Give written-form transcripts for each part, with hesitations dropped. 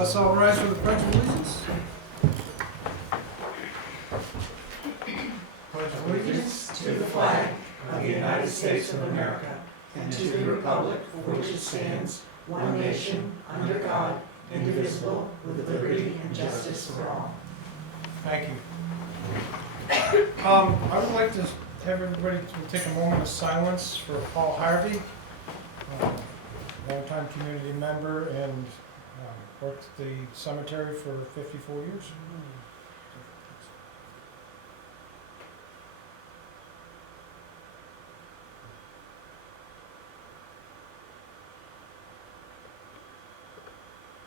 Let's all rise for the Pledge of Allegiance. Pledge of Allegiance To the flag of the United States of America and to the republic for which it stands, one nation, under God, indivisible, with liberty and justice for all. Thank you. I would like to have everybody to take a moment of silence for Paul Harvey, longtime community member and worked at the cemetery for 54 years.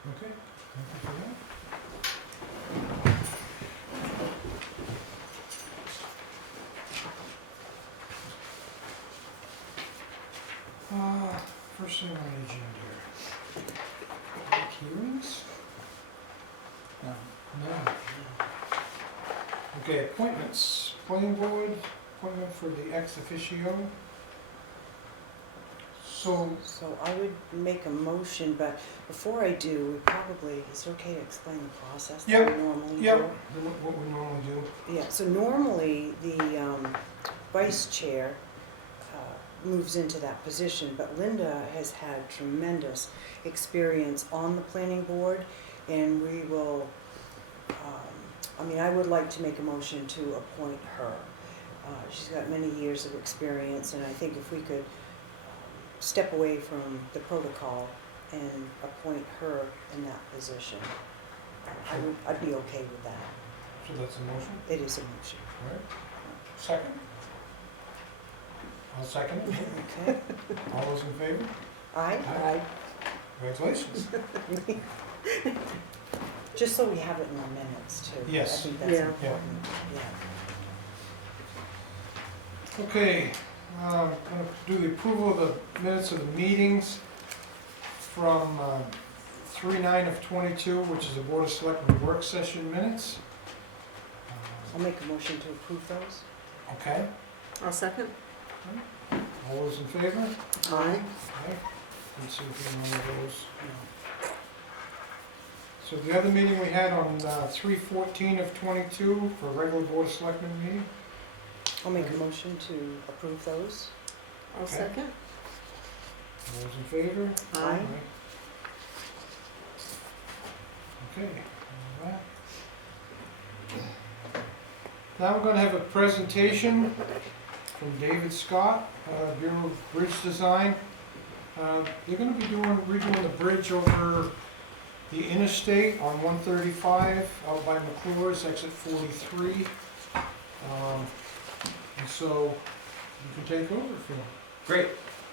Okay, thank you for that. First thing on the agenda here. Public hearings? No. Okay, appointments. Planning board, appointment for the ex officio. So, I would make a motion, but before I do, we probably, is it okay to explain the process that we normally do? what we normally do. Yeah, so normally the vice chair moves into that position, but Linda has had tremendous experience on the planning board, and we will, I would like to make a motion to appoint her. She's got many years of experience, and I think if we could step away from the protocol and appoint her in that position, I'd be okay with that. So that's a motion? It is a motion. All right. Second? I'll second it. Okay. All those in favor? Aye. Congratulations. Just so we have it in the minutes too. Yes. I think that's Yeah. important. Yeah. Okay, I'm going to do the approval of the minutes of the meetings from 3/9 of '22, which is the Board of Selectmen work session minutes. I'll make a motion to approve those. Okay, I'll second. all those in favor? Aye. Okay. Let's see if any of those. No. So the other meeting we had on 3/14 of '22 for a regular Board of Selectmen meeting. I'll make a motion to approve those. I'll Okay. second. All those in favor? Aye. Okay, all right. Now we're going to have a presentation from David Scott, Bureau of Bridge Design. They're going to be redoing the bridge over the interstate on 135 out by McClure's, exit 43. And so you can take over if you want. Great.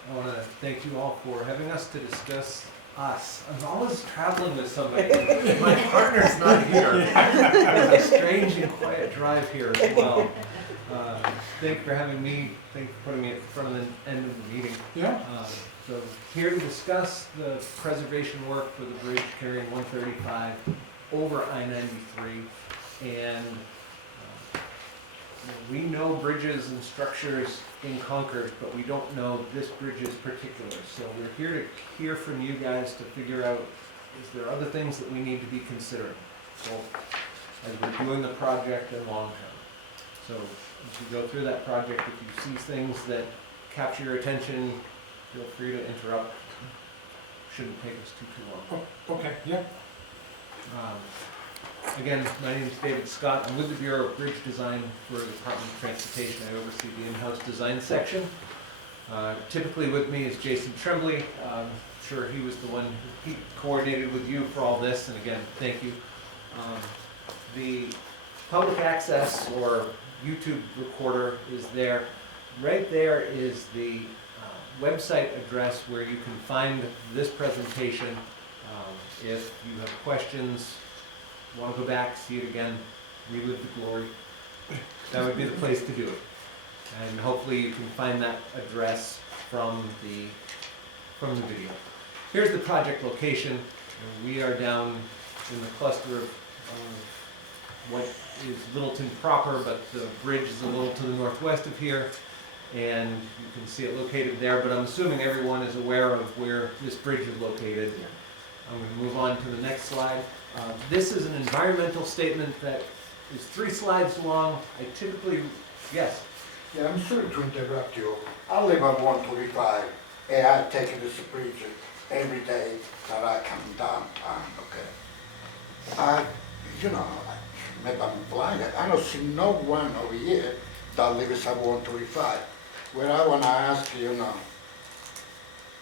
I want to thank you all for having us to discuss us. I'm always traveling with somebody. My partner's not here. It's a strange and quiet drive here as well. Thank you for having me. Thank you for putting me at the front of the end of the meeting. Yeah? So here to discuss the preservation work for the bridge carrying 135 over I-93. And we know bridges and structures in Concord, but we don't know this bridge is particular. So we're here to hear from you guys to figure out, is there other things that we need to be considering, both as we're doing the project and long term. So as we go through that project, if you see things that capture your attention, feel free to interrupt. Shouldn't take us too long. Oh, okay, yeah. Again, my name is David Scott. I'm with the Bureau of Bridge Design for the Department of Transportation. I oversee the in-house design section. Typically with me is Jason Tremblay. I'm sure he was the one who coordinated with you for all this, and again, thank you. The public access or YouTube recorder is there. Right there is the website address where you can find this presentation. If you have questions, want to go back, see it again, relive the glory, that would be the place to do it. And hopefully you can find that address from the video. Here's the project location. We are down in the cluster of what is Littleton proper, but the bridge is a little to the northwest of here. And you can see it located there, but I'm assuming everyone is aware of where this bridge is located. I'm going to move on to the next slide. This is an environmental statement that is 3 slides long. I typically, yes, Yeah, I'm sorry to interrupt you. I live on 125, and I take this bridge every day that I come downtown, okay? You know, maybe I'm blind, I don't see no one over here that lives at 125. Where I wanna ask, you know,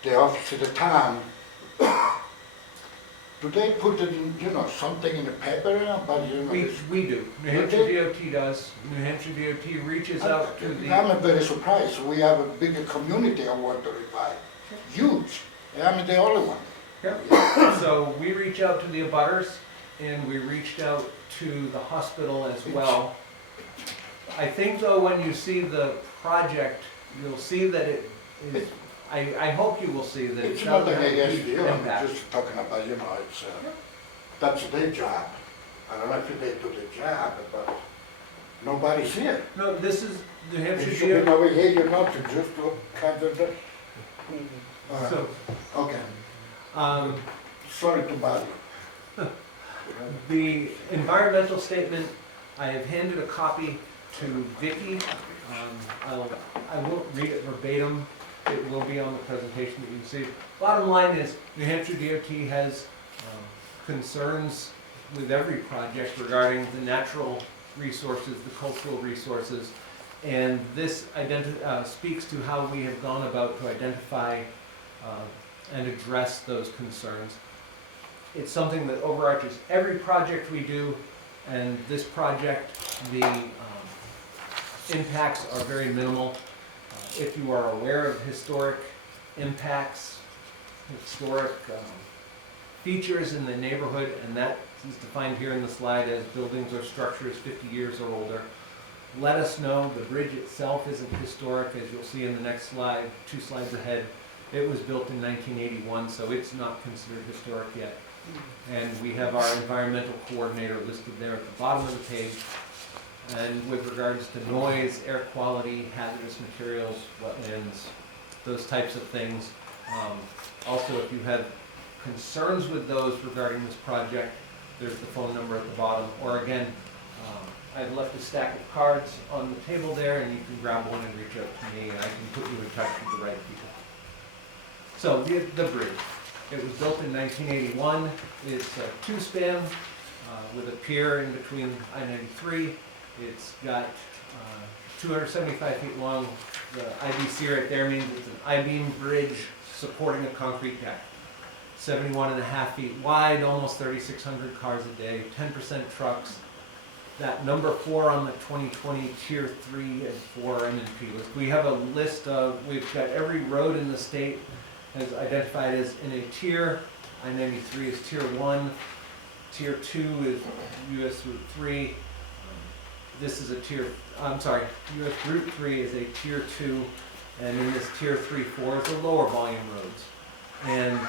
the office of the town, do they put it in, you know, something in the paper about, you know, this? we do. New Hampshire DOT does. New Hampshire DOT reaches out to the... I'm very surprised. We have a bigger community on 135, huge. I'm the only one. Yeah. So we reach out to the abutters, and we reached out to the hospital as well. I think though, when you see the project, you'll see that it is, I hope you will see that it It's does nothing have a against huge you, I'm impact. just talking about, you know, it's, that's their job. I don't know if they do the job, but nobody's here. No, this is New It Hampshire should be DOT. over here, you know, to just to cover the, Maybe. So, okay, um, sorry to bother you. the environmental statement, I have handed a copy to Vicky. I won't read it verbatim. It will be on the presentation that you see. Bottom line is, New Hampshire DOT has concerns with every project regarding the natural resources, the cultural resources, and this speaks to how we have gone about to identify and address those concerns. It's something that overarches every project we do, and this project, the impacts are very minimal. If you are aware of historic impacts, historic features in the neighborhood, and that is defined here in the slide as buildings or structures 50 years or older, let us know. The bridge itself isn't historic, as you'll see in the next slide, 2 slides ahead. It was built in 1981, so it's not considered historic yet. And we have our environmental coordinator listed there at the bottom of the page. And with regards to noise, air quality, hazardous materials, wetlands, those types of things. Also, if you have concerns with those regarding this project, there's the phone number at the bottom. Or again, I've left a stack of cards on the table there, and you can grab one and reach out to me, and I can put you in touch with the right people. So, the bridge. It was built in 1981. It's a 2-span with a pier in between I-93. It's got 275 feet long. The IBC right there means it's an I-beam bridge supporting a concrete deck. 71.5 feet wide, almost 3,600 cars a day, 10% trucks. That number 4 on the 2020 Tier 3 and 4 M&P list. We have a list of, we've got every road in the state as identified as in a tier. I-93 is Tier 1. Tier 2 is US Route 3. This is a US Route 3 is a Tier 2, and in this Tier 3, 4 is the lower volume roads. And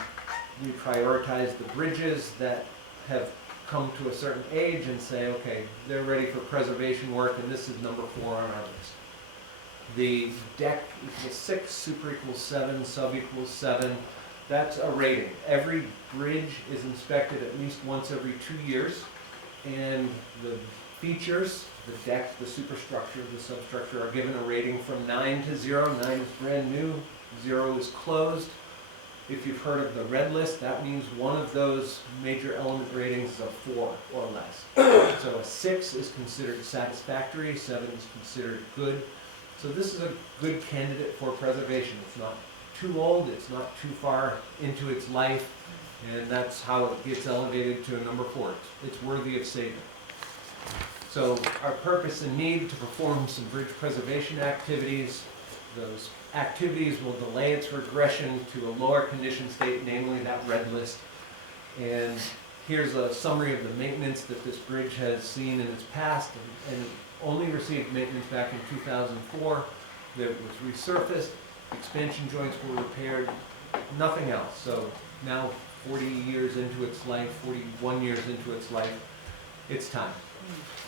we prioritize the bridges that have come to a certain age and say, okay, they're ready for preservation work, and this is number 4 on our list. The deck equals 6, super equals 7, sub equals 7. That's a rating. Every bridge is inspected at least once every 2 years, and the features, the deck, the superstructure, the substructure, are given a rating from 9 to 0. 9 is brand new, 0 is closed. If you've heard of the red list, that means one of those major element ratings is a 4 or less. So a 6 is considered satisfactory, 7 is considered good. So this is a good candidate for preservation. It's not too old, it's not too far into its life, and that's how it gets elevated to a number 4. It's worthy of saving. So our purpose and need to perform some bridge preservation activities. Those activities will delay its regression to a lower condition state, namely that red list. And here's a summary of the maintenance that this bridge has seen in its past, and it only received maintenance back in 2004. That was resurfaced, expansion joints were repaired, nothing else. So now 40 years into its life, 41 years into its life, it's time.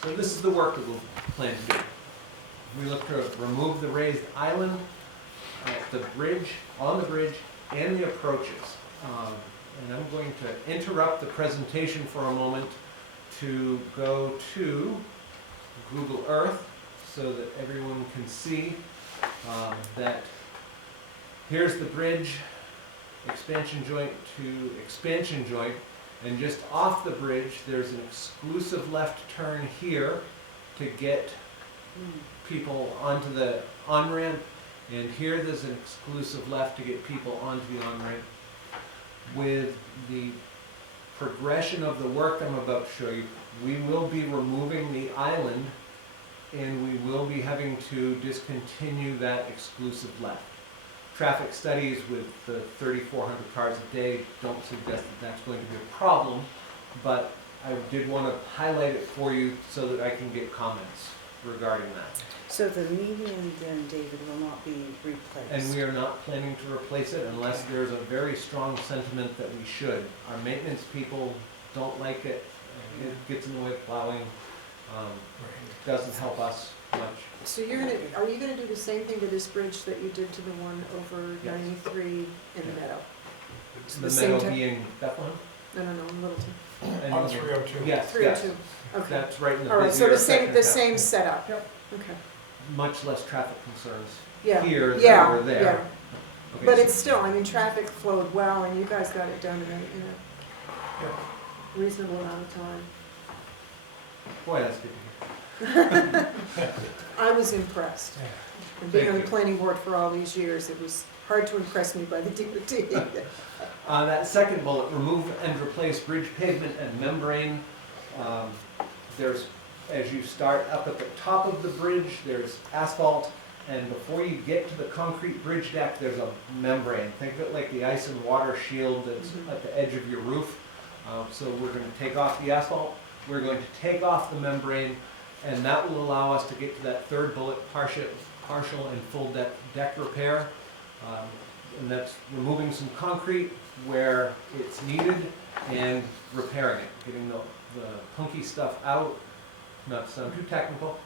So this is the work that we'll plan to do. We look to remove the raised island at the bridge, on the bridge, and the approaches. And I'm going to interrupt the presentation for a moment to go to Google Earth so that everyone can see that here's the bridge, expansion joint to expansion joint, and just off the bridge there's an exclusive left turn here to get people onto the on-ramp, and here there's an exclusive left to get people onto the on-ramp. With the progression of the work I'm about to show you, we will be removing the island and we will be having to discontinue that exclusive left. Traffic studies with the 3,400 cars a day don't suggest that that's going to be a problem, but I did want to highlight it for you so that I can get comments regarding that. So the median then, David, will not be replaced? And we are not planning to replace it unless there's a very strong sentiment that we should. Our maintenance people don't like it. It gets in the way of plowing. Doesn't help us much. So are you gonna do the same thing to this bridge that you did to the one over Yes. 93 in the meadow? The same meadow time? being Bethlehem? No, in Littleton. And On 302. Yes, 302. Okay. That's right in the All right, so busier the same, section the of town. same setup? Yep. Okay. Much less traffic concerns Yeah. here than Yeah, were there. yeah. Okay, But so- it's still, I mean, traffic flowed well and you guys got it done in a reasonable amount of time. Boy, that's good to hear. I was impressed. And being Thank on the you. planning board for all these years, it was hard to impress me by the DOT. That second bullet, remove and replace bridge pavement and membrane. There's, as you start up at the top of the bridge, there's asphalt, and before you get to the concrete bridge deck, there's a membrane. Think of it like the ice and water shield that's at the edge of your roof. So we're going to take off the asphalt, we're going to take off the membrane, and that will allow us to get to that third bullet, partial and full deck repair. And that's removing some concrete where it's needed and repairing it, getting the punky stuff out, not to sound too technical,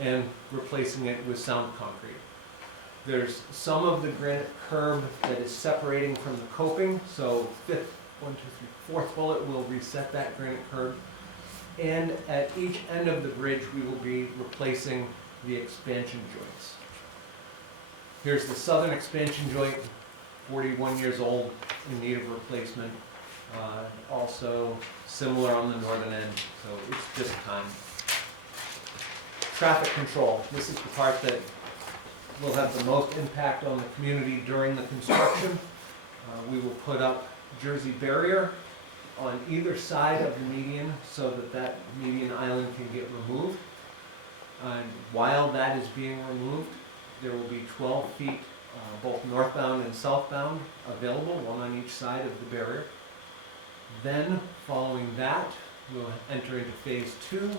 and replacing it with sound concrete. There's some of the granite curb that is separating from the coping, so fourth bullet will reset that granite curb. And at each end of the bridge, we will be replacing the expansion joints. Here's the southern expansion joint, 41 years old, in need of replacement. Also similar on the northern end, so it's just time. Traffic control. This is the part that will have the most impact on the community during the construction. We will put up Jersey barrier on either side of the median so that that median island can get removed. And while that is being removed, there will be 12 feet, both northbound and southbound, available, one on each side of the barrier. Then, following that, we'll enter into phase 2,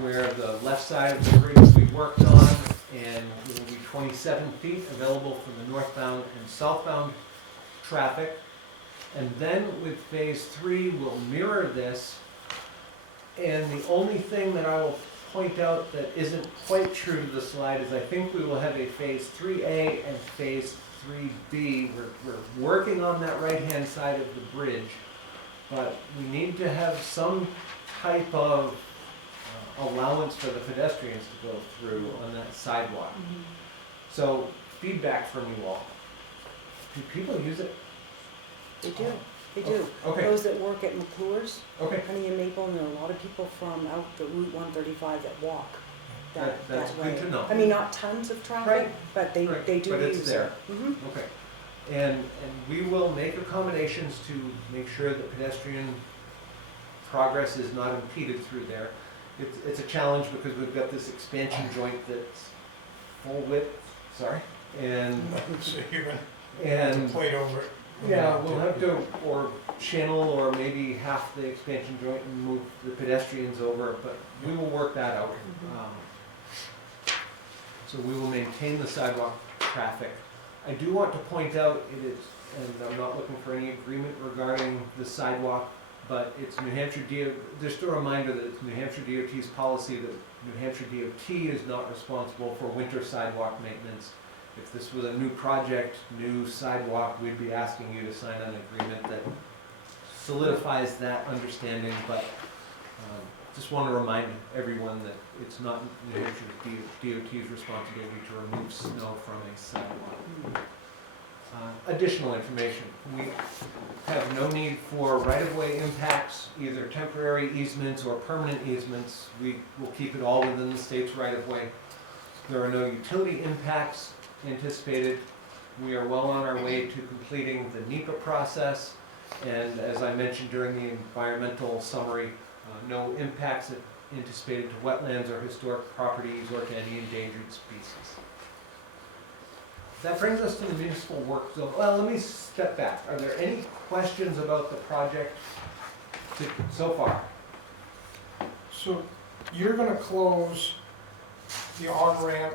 where the left side of the bridge will be worked on, and there will be 27 feet available for the northbound and southbound traffic. And then with phase 3, we'll mirror this, and the only thing that I will point out that isn't quite true to the slide is I think we will have a phase 3A and phase 3B. We're working on that right-hand side of the bridge, but we need to have some type of allowance for the pedestrians to go through on that sidewalk. So feedback from you all. Do people use it? They do, they do. Okay, Those that work at McClure's, okay. Honey and Maple, and there are a lot of people from out the Route 135 that walk That's that way. good to know. I mean, not tons of traffic, Right. but they Right. do use it. But it's there. Mhm. Okay. And we will make accommodations to make sure that pedestrian progress is not impeded through there. It's a challenge because we've got this expansion joint that's full width, sorry, and, So you're gonna and, plate over it. yeah, we'll have to, or channel, or maybe half the expansion joint and move the pedestrians over, but we will work that out. So we will maintain the sidewalk traffic. I do want to point out, it is, and I'm not looking for any agreement regarding the sidewalk, but it's New Hampshire just a reminder that it's New Hampshire DOT's policy that New Hampshire DOT is not responsible for winter sidewalk maintenance. If this was a new project, new sidewalk, we'd be asking you to sign an agreement that solidifies that understanding, but just want to remind everyone that it's not New Hampshire DOT's responsibility to remove snow from a sidewalk. Additional information, we have no need for right-of-way impacts, either temporary easements or permanent easements. We will keep it all within the state's right-of-way. There are no utility impacts anticipated. We are well on our way to completing the NEPA process, and as I mentioned during the environmental summary, no impacts anticipated to wetlands or historic properties or to any endangered species. That brings us to the municipal work zone. Well, let me step back. Are there any questions about the project so far? So you're gonna close the on-ramp,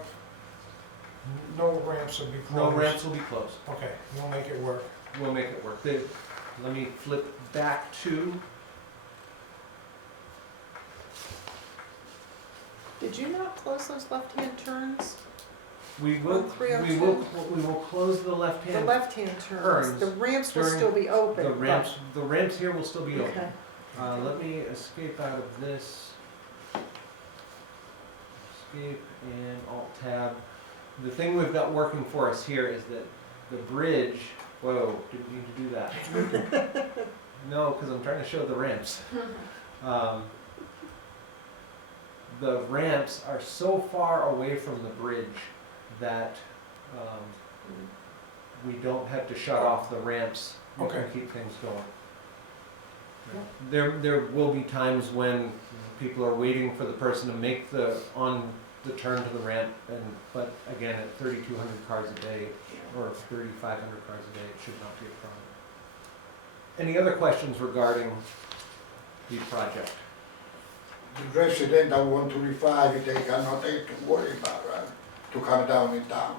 no ramps will be closed? No ramps will be closed. Okay, we'll make it work. We'll make it work. Let me flip back to, Did you not close those left-hand turns? we will close the The left-hand. left-hand turns, Turns the ramps will during still be open. The ramps here will still be but- open. Okay. Let me escape out of this. Escape and Alt-Tab. The thing we've got working for us here is that the bridge, whoa, didn't mean to do that. No, because I'm trying to show the ramps. The ramps are so far away from the bridge that we don't have to shut off the ramps. We can Okay. keep things going. There will be times when people are waiting for the person to make the turn to the ramp, but again, at 3,200 cars a day, or 3,500 cars a day, it should not be a problem. Any other questions regarding the project? The resident that want to revive, they got nothing to worry about, right? To come down in town.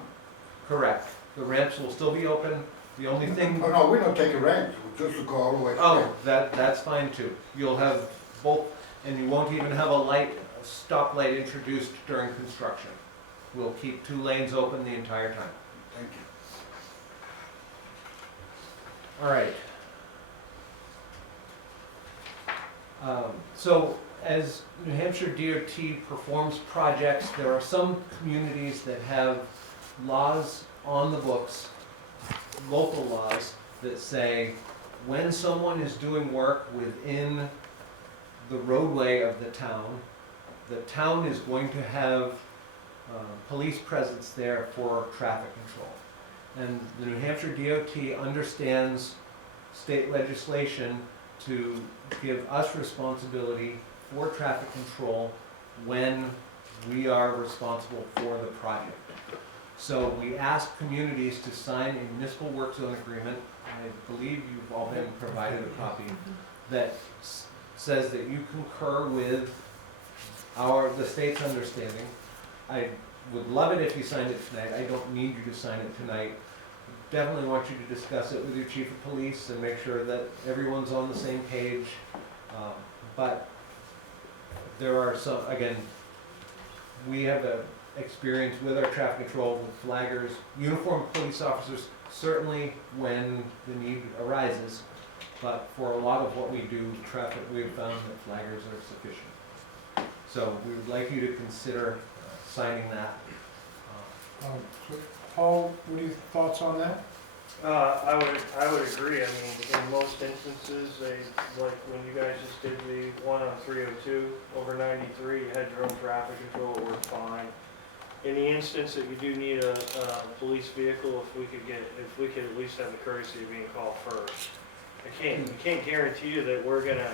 Correct. The ramps will still be open. The only thing, Oh, no, we don't take a rent, we just go all the way. oh, that's fine too. You'll have both, and you won't even have a stoplight introduced during construction. We'll keep 2 lanes open the entire time. Thank you. All right. So as New Hampshire DOT performs projects, there are some communities that have laws on the books, local laws, that say when someone is doing work within the roadway of the town is going to have police presence there for traffic control. And the New Hampshire DOT understands state legislation to give us responsibility for traffic control when we are responsible for the project. So we ask communities to sign a municipal work zone agreement. I believe you've all been provided a copy that says that you concur with the state's understanding. I would love it if you signed it tonight. I don't need you to sign it tonight. Definitely want you to discuss it with your chief of police and make sure that everyone's on the same page. But there are some, again, we have experience with our traffic control, with flaggers, uniformed police officers, certainly when the need arises. But for a lot of what we do, traffic, we've found that flaggers are sufficient. So we would like you to consider signing that. So Paul, what are your thoughts on that? I would agree. I mean, in most instances, like when you guys just did the one on 302 over 93, you had your own traffic control, it worked fine. In the instance that you do need a police vehicle, if we could at least have the courtesy of being called first. We can't guarantee you that we're gonna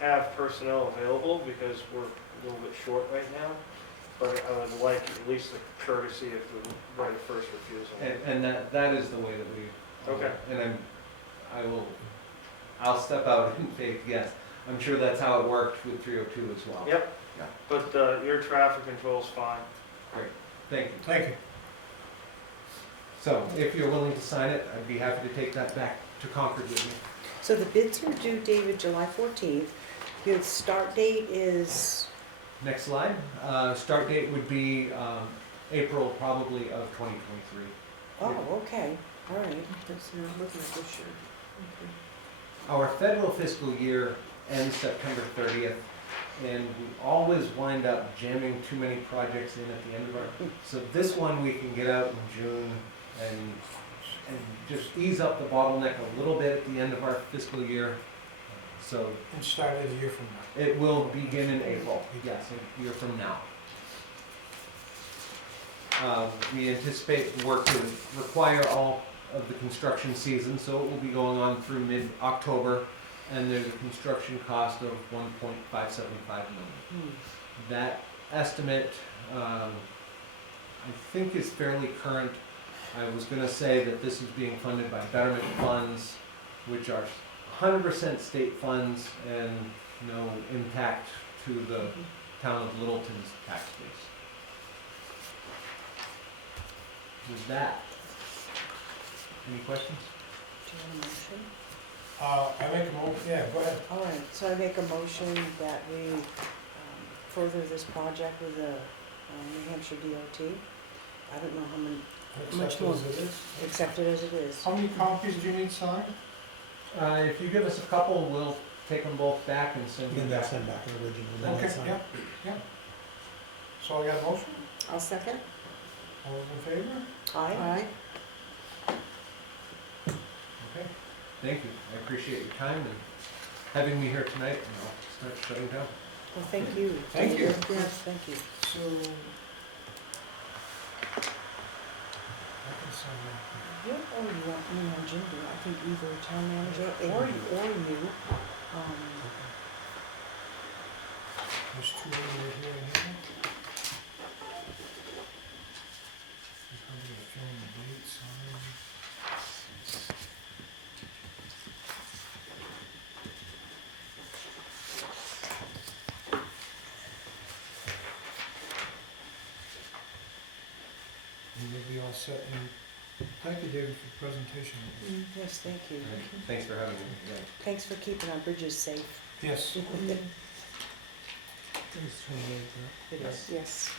have personnel available because we're a little bit short right now. But I would like at least the courtesy of the right of first refusal. And that is the way that we. Okay. And I'll step out in faith, yes. I'm sure that's how it worked with 302 as well. Yep. Yeah. But your traffic control's fine. Thank you. Thank you. So if you're willing to sign it, I'd be happy to take that back to Concord with me. So the bids are due, David, July 14th. Your start date is, Next slide. Start date would be April probably of 2023. oh, okay, all right. That's, looking at this year. Our federal fiscal year ends September 30th, and we always wind up jamming too many projects in at the end of our, so this one we can get out in June and just ease up the bottleneck a little bit at the end of our fiscal year. So And start it a year from now. it will begin in April, yes, a year from now. We anticipate the work to require all of the construction season, so it will be going on through mid-October, and there's a construction cost of $1.575 million. That estimate, I think, is fairly current. I was gonna say that this is being funded by betterment funds, which are 100% state funds and no impact to the town of Littleton's tax base. With that, any questions? Do you want a motion? I make a yeah, go ahead. All right, so I make a motion that we further this project with the New Hampshire DOT. I don't know how many, much Accept it more. as it is. accept it as it is. How many copies do you need signed? If you give us a couple, we'll take them both back and send you Then back. they'll send back an original. then Okay, it's signed. yeah. So I got a motion? I'll second. All those in favor? Aye. Okay, thank you. I appreciate your time and having me here tonight, and I'll start shutting down. Well, thank you. Thank you. Yes, thank you. So. I can sign that. Yeah, or you want me and Jim to, I think either town manager or you, There's two right here and here. I'm probably gonna fill in the date, sign. And you'll be all set. And thank you, David, for the presentation. yes, thank you. Thanks for having me. Yeah. Thanks for keeping our bridges safe. Yes. It's 28, It is, yes.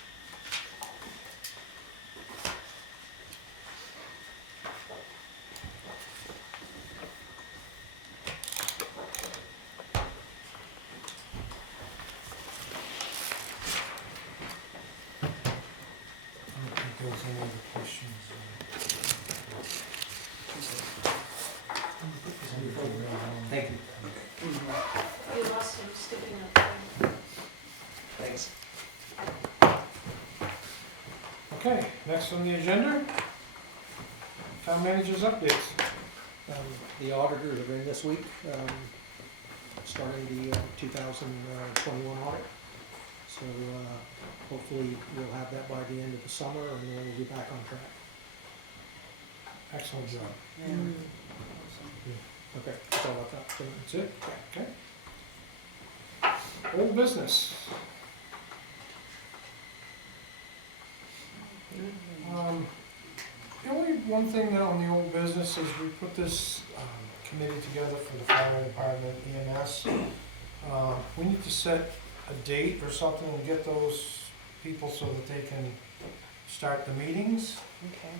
I don't think there was any other questions. Thank you. You lost him sticking up there. Thanks. Okay, next on the agenda, town manager's updates. The auditors are in this week, starting the 2021 audit. So hopefully we'll have that by the end of the summer, and then we'll be back on track. Excellent job. Yeah. Okay, that's all I've got. So, That's it? Okay. Old business. The only one thing that on the old business is we put this committee together for the fire department, EMS. We need to set a date or something and get those people so that they can start the meetings. Okay.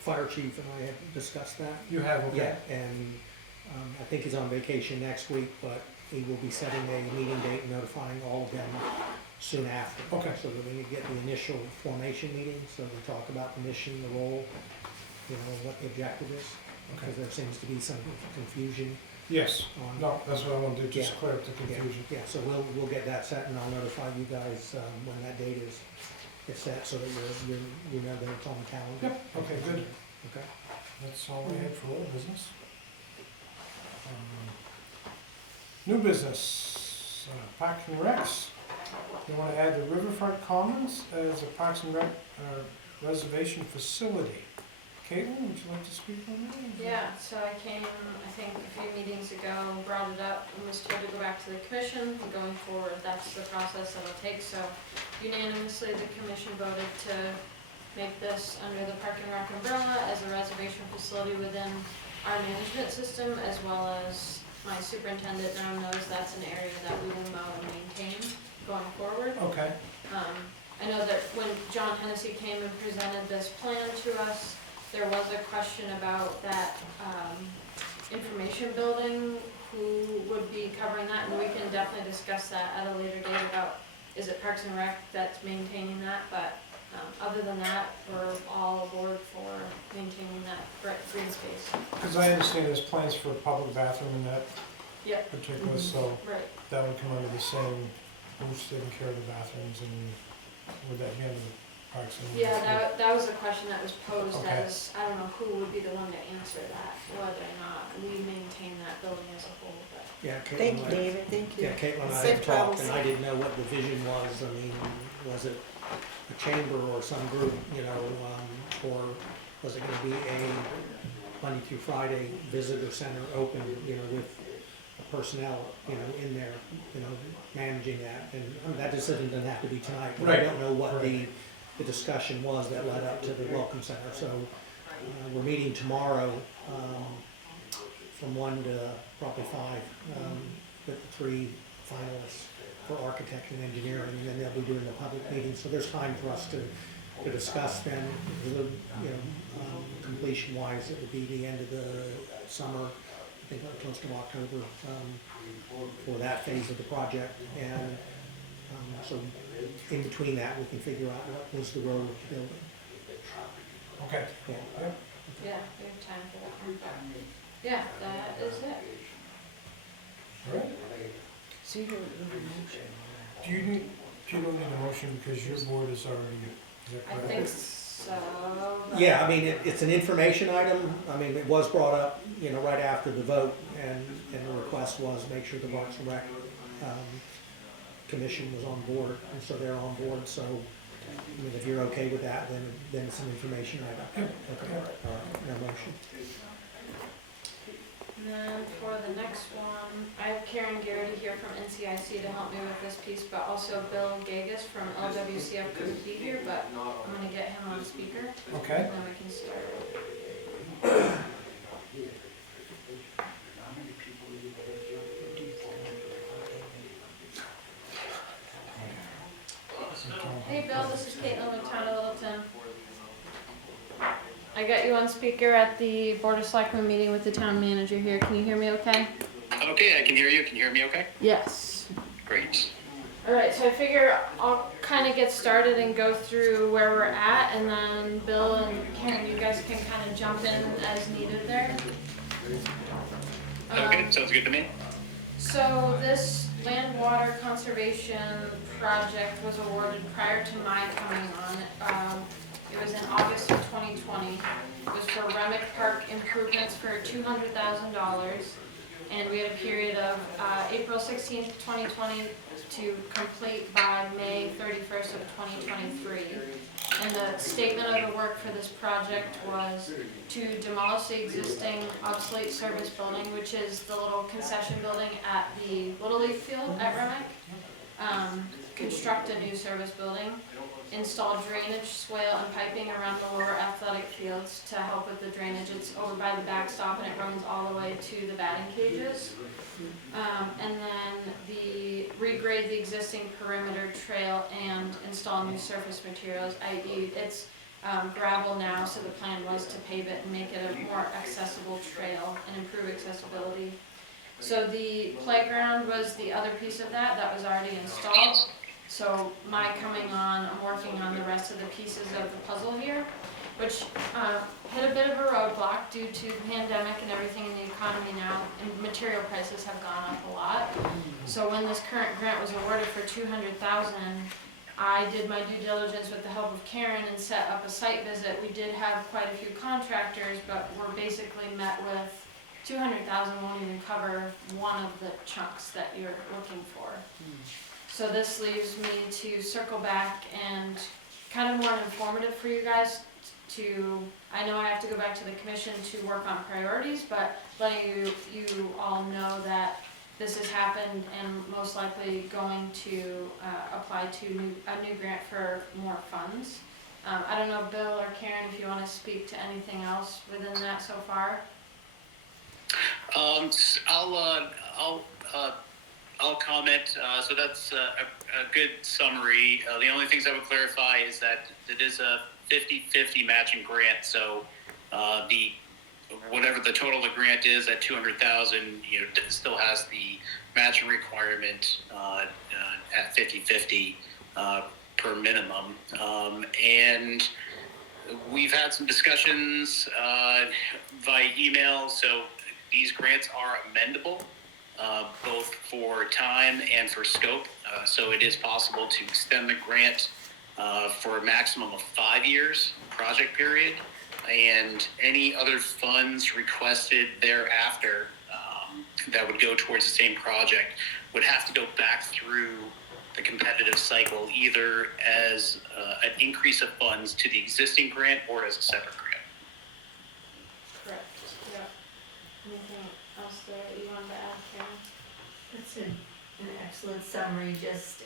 Fire chief and I have discussed that. You have, okay? Yeah, and I think he's on vacation next week, but he will be setting a meeting date and notifying all of them soon after. Okay. So that we can get the initial formation meeting, so we talk about the mission, the role, you know, what the objective is. Okay. Because there seems to be some confusion Yes. on. No, that's what I want to do, just Yeah. clear up the Yeah, confusion. yeah, so we'll get that set, and I'll notify you guys when that date is set, so that you know that it's on the calendar. Yep, okay, good. Okay. That's all I had for old business. New business, Parks and Recs. They want to add the Riverfront Commons as a Parks and Rec reservation facility. Caitlin, would you like to speak on that? Yeah, so I came, I think, a few meetings ago, brought it up, and was told to go back to the commission. Going forward, that's the process that'll take. So unanimously, the commission voted to make this under the Park and Rec umbrella as a reservation facility within our management system, as well as my superintendent now knows that's an area that we will mow and maintain going forward. Okay, I know that when John Hennessy came and presented this plan to us, there was a question about that information building, who would be covering that, and we can definitely discuss that at a later date about, is it Parks and Rec that's maintaining that, but, other than that, we're all aboard for maintaining that green space. Because I understand there's plans for a public bathroom in that Yep, particular, so right. that would come under the same, who's taking care of the bathrooms, and would that be under the Parks and? Yeah, that was a question that was posed Okay. as, I don't know who would be the one to answer that, whether or not we maintain that building as a whole, but. Yeah, Caitlin Thank and you, I- David, thank you. Yeah, Caitlin and I Safe had travels. talked, and I didn't know what the vision was. I mean, was it a chamber or some group, you know, or was it gonna be a Monday through Friday visitor center open, you know, with personnel, you know, in there, you know, managing that? And I mean, that decision doesn't have to be tonight, but I Right. don't know what Right. the discussion was that led up to the Welcome Center. So we're meeting tomorrow from 1 to probably 5 with the 3 finalists for architect and engineering, and then they'll be doing the public meeting. So there's time for us to discuss then, you know, completion-wise, it would be the end of the summer, I think close to October, for that phase of the project. And so in between that, we can figure out what was the role of the building. Okay. Yeah. Yeah, we have time for that one, but, yeah, that is it. All right. So you don't need a motion. Do you need, you don't need a motion because your board is already, is that I correct? think so. but- Yeah, I mean, it's an information item. I mean, it was brought up, you know, right after the vote, and the request was make sure the Parks and Rec Commission was on board, and so they're on board. So, I mean, if you're okay with that, then it's an information item. Okay, all right, no motion. And then for the next one, I have Karen Garrity here from NCIC to help me with this piece, but also Bill Gagus from LWCF couldn't be here, but I'm gonna get him on speaker, Okay. and then we can start. Hey Bill, this is Caitlin with Town of Littleton. I got you on speaker at the Board of Selectmen meeting with the town manager here. Can you hear me okay? Okay, I can hear you. Can you hear me okay? Yes. Great. Alright, so I figure I'll kind of get started and go through where we're at, and then Bill and Karen, you guys can kind of jump in as needed there. Okay, sounds good to me. So this land water conservation project was awarded prior to my coming on. It was in August of 2020. It was for Remick Park improvements for $200,000. And we had a period of April 16th, 2020 to complete by May 31st of 2023. And the statement of the work for this project was to demolish the existing obsolete service building, which is the little concession building at the Little League field at Remick. Construct a new service building, install drainage, swale, and piping around the lower athletic fields to help with the drainage. It's over by the backstop and it runs all the way to the batting cages. And then regrade the existing perimeter trail and install new surface materials, i.e. it's gravel now, so the plan was to pave it and make it a more accessible trail and improve accessibility. So the playground was the other piece of that was already installed. So my coming on, I'm working on the rest of the pieces of the puzzle here, which hit a bit of a roadblock due to the pandemic and everything in the economy now, and material prices have gone up a lot. So when this current grant was awarded for $200,000, I did my due diligence with the help of Karen and set up a site visit. We did have quite a few contractors, but we're basically met with $200,000 won't even cover one of the chunks that you're looking for. So this leaves me to circle back and kind of more informative for you guys I know I have to go back to the commission to work on priorities, but letting you all know that this has happened and most likely going to apply to a new grant for more funds. I don't know, Bill or Karen, if you want to speak to anything else within that so far. I'll comment. So that's a good summary. The only things I would clarify is that it is a 50-50 matching grant. So the whatever the total of the grant is at 200,000, still has the matching requirement at 50/50 per minimum. And we've had some discussions via email. So these grants are amendable, both for time and for scope. So it is possible to extend the grant for a maximum of 5 years project period, and any other funds requested thereafter that would go towards the same project would have to go back through the competitive cycle, either as an increase of funds to the existing grant or as a separate grant. Correct, yeah. Anything else that you wanted to add, Karen? That's an excellent summary. Just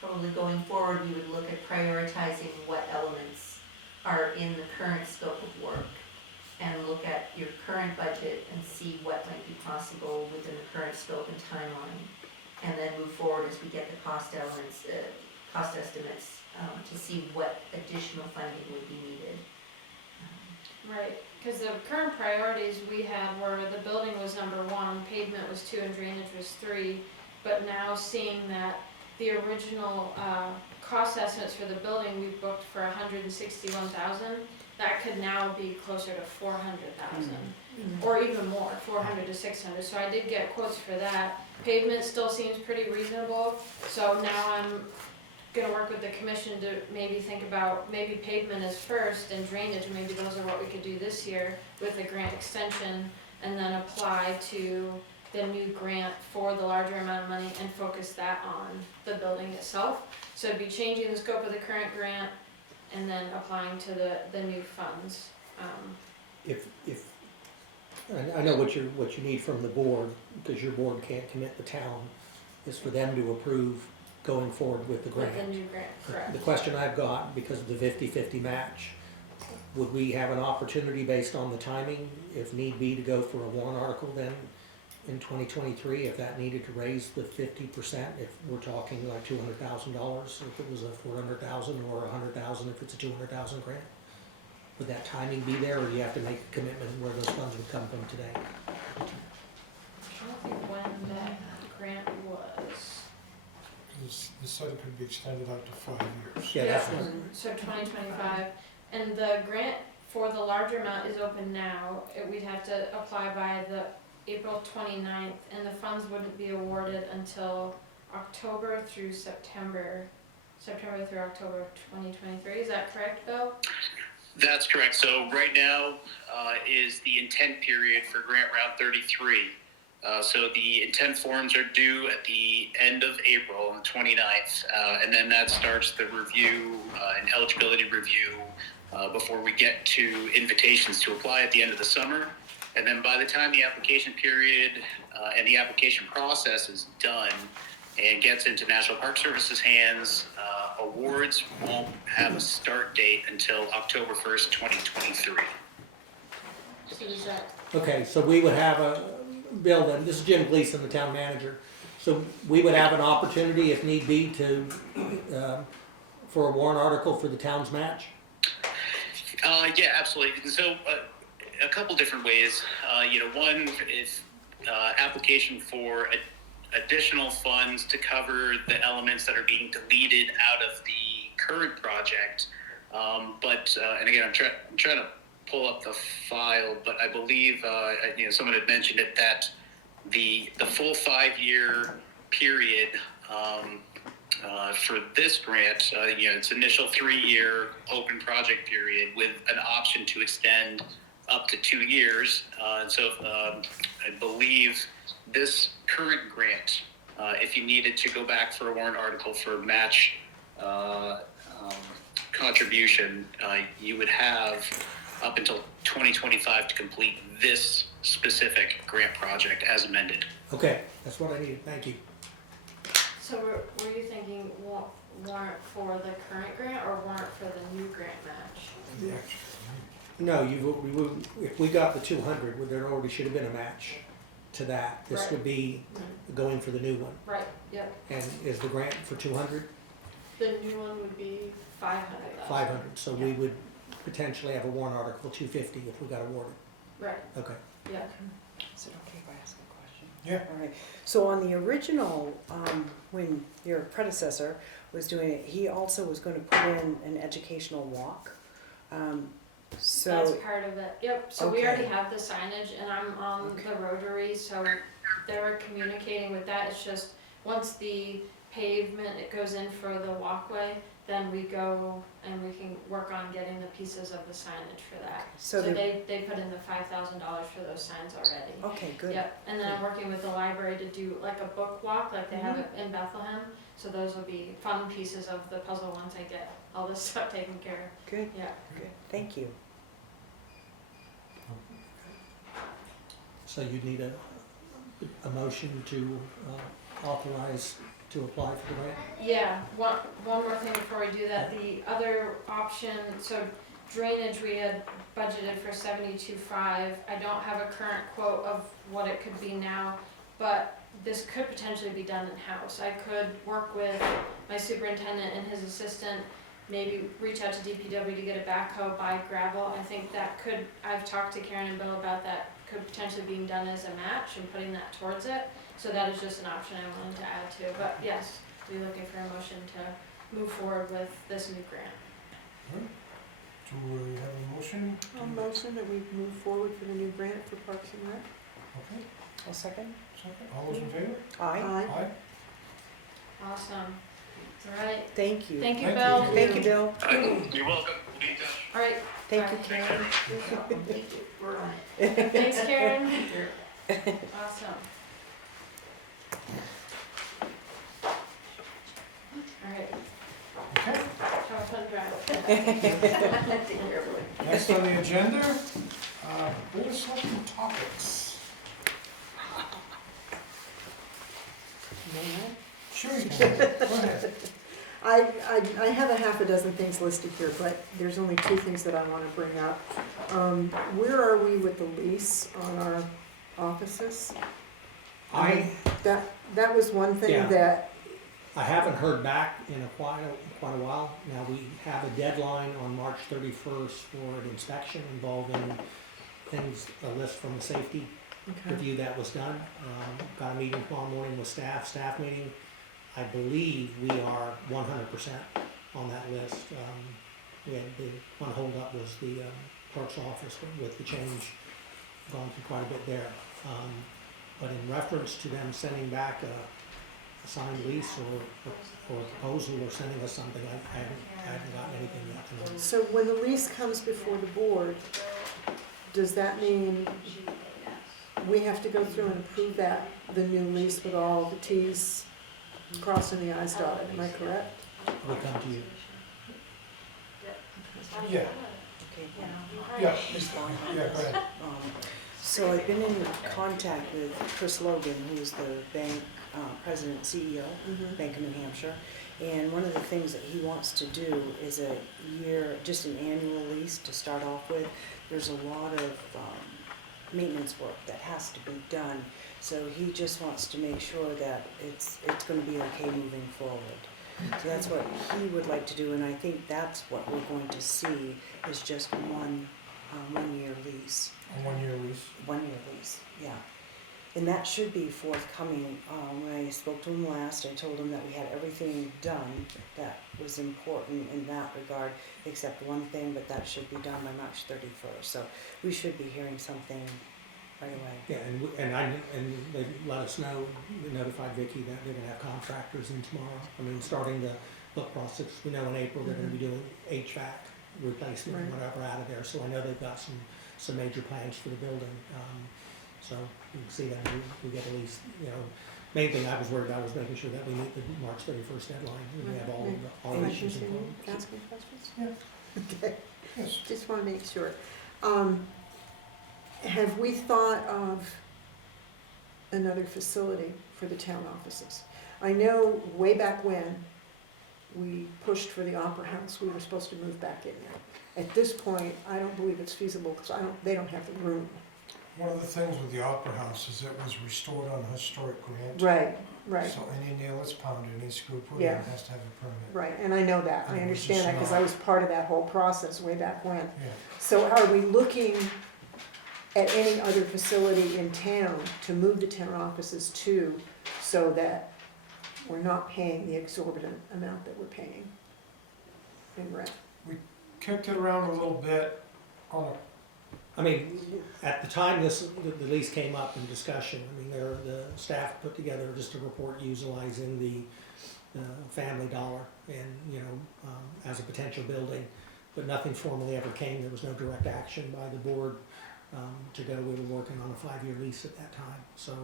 probably going forward, we would look at prioritizing what elements are in the current scope of work, and look at your current budget and see what might be possible within the current scope and timeline, and then move forward as we get the cost elements, cost estimates, to see what additional funding would be needed. Right, because the current priorities we had were the building was number 1, pavement was 2, and drainage was 3. But now seeing that the original cost estimates for the building we booked for 161,000, that could now be closer to 400,000, or even more, 400 to 600. So I did get quotes for that. Pavement still seems pretty reasonable. So now I'm gonna work with the commission to maybe think about, maybe pavement is first and drainage, maybe those are what we could do this year with the grant extension, and then apply to the new grant for the larger amount of money and focus that on the building itself. So it'd be changing the scope of the current grant and then applying to the new funds. I know what you need from the board, because your board can't commit the town, is for them to approve going forward with the grant. With the new grant, correct. The question I've got, because of the 50/50 match, would we have an opportunity based on the timing, if need be, to go for a warrant article then in 2023, if that needed to raise the 50%, if we're talking like $200,000, if it was a 400,000 or 100,000, if it's a 200,000 grant? Would that timing be there, or do you have to make a commitment where those funds would come from today? I don't think when that grant was. This said it could be extended out to 5 years. Yeah, that's what, So 2025, and the grant for the larger amount is open now. We'd have to apply by the April 29th, and the funds wouldn't be awarded until October through September through October of 2023. Is that correct, Bill? That's correct. So right now is the intent period for grant round 33. So the intent forms are due at the end of April on the 29th, and then that starts the review and eligibility review before we get to invitations to apply at the end of the summer. And then by the time the application period and the application process is done and gets into National Park Service's hands, awards won't have a start date until October 1st, 2023. So is that, okay, so we would have Bill, then, this is Jim Gleason, the town manager, so we would have an opportunity, if need be, to, for a warrant article for the town's match? Yeah, absolutely. And so a couple different ways. One is application for additional funds to cover the elements that are being deleted out of the current project. And again, I'm trying to pull up the file, but I believe someone had mentioned it, that the full 5-year period for this grant, it's initial 3-year open project period with an option to extend up to 2 years. And so I believe this current grant, if you needed to go back for a warrant article for match contribution, you would have up until 2025 to complete this specific grant project as amended. Okay, that's what I needed, thank you. so were you thinking warrant for the current grant or warrant for the new grant match? No, if we got the 200, there already should have been a match to that. This Right. would be going for the new one. Right, yep. And is the grant for 200? The new one would be 500,000. 500, so we would potentially have a warrant article 250 if we got awarded. Right, Okay. yeah. Is it okay if I ask a question? Yeah. All right, so on the original, when your predecessor was doing it, he also was gonna put in an educational walk. That's So, part of it, yep, so we Okay. already have the signage and I'm on Okay. the Rotary, so they're communicating with that, it's just, once the pavement, it goes in for the walkway, then we go and we can work on getting the pieces of the signage for that. so So they, they put in the $5,000 for those signs already. okay, good. Yep, and then I'm working with the library to do like a book walk, like they have it in Bethlehem, so those will be fun pieces of the puzzle once I get all this stuff taken care of, Good, yeah. good, thank you. So you'd need a motion to authorize to apply for the grant? Yeah, one more thing before we do that, the other option, so drainage, we had budgeted for 72.5. I don't have a current quote of what it could be now, but this could potentially be done in-house. I could work with my superintendent and his assistant, maybe reach out to DPW to get a backhoe, buy gravel. I think that could, I've talked to Karen and Bill about that, could potentially being done as a match and putting that towards it. So that is just an option I wanted to add to, but yes, we're looking for a motion to move forward with this new grant. Do we have a motion? I'll motion that we move forward for the new grant for Parks and Rec. Okay, A second? second, all those in favor? Aye, Aye. Awesome. All right, thank you. thank you, Thank Bill. you. Thank you, Bill. You're welcome. We'll be in touch. All right, Thank you, Karen. Thank you, we're on it. thanks, Karen. Awesome. All right, Okay, have a fun drive. Take care, everyone. next on the agenda, Board of Selectmen topics. Sure you can, go ahead. I have a half a dozen things listed here, but there's only two things that I want to bring up. Where are we with the lease on our offices? That was one thing Yeah. that, I haven't heard back in quite a while. Now, we have a deadline on March 31st for an inspection involving things, a list from the safety okay, review that was done. Got a meeting tomorrow morning with staff meeting. I believe we are 100% on that list. We had the one holdup was the clerk's office with the change, gone through quite a bit there. But in reference to them sending back a signed lease or a proposal or sending us something, I haven't gotten anything yet tonight. so when the lease comes before the board, does that mean we have to go through and approve that, the new lease with all the Ts crossing the Is dotted, am I correct? We'll come to you. Yeah, Okay. yeah, yeah, go ahead. So I've been in contact with Chris Logan, who's the bank president, CEO, Mhm. Bank of New Hampshire. And one of the things that he wants to do is a year, just an annual lease to start off with. There's a lot of maintenance work that has to be done. So he just wants to make sure that it's gonna be okay moving forward. So that's what he would like to do, and I think that's what we're going to see, is just one-year lease. A one-year lease. 1-year lease, yeah. And that should be forthcoming. When I spoke to him last, I told him that we had everything done that was important in that regard, except one thing, but that should be done by March 31st. So we should be hearing something right away. Yeah, and they let us know, we notified Vicky that they're gonna have contractors in tomorrow. I mean, starting the book process, we know in April they're gonna be doing HVAC replacement, Right. whatever out of there, so I know they've got some major plans for the building. So you can see that we get at least, main thing I was worried about was making sure that we meet the March 31st deadline, and we have all Can I issues in continue place. asking questions? Yeah. Okay, Yes. just want to make sure. Have we thought of another facility for the town offices? I know way back when we pushed for the Opera House, we were supposed to move back in there. At this point, I don't believe it's feasible because they don't have the room. One of the things with the Opera House is it was restored on a historic grant. Right, right, So any nail that's pounded, any screw put in Yeah. has to have a permit. right, and I know that, I And it's understand just that, because I not- was part of that whole process way back when. Yeah. So are we looking at any other facility in town to move the town offices to, so that we're not paying the exorbitant amount that we're paying in rent? Kicked it around a little bit on a I mean, at the time the lease came up in discussion, I mean, the staff put together just a report utilizing the Family Dollar and, you know, as a potential building, but nothing formally ever came. There was no direct action by the board to go. We were working on a 5-year lease at that time, so,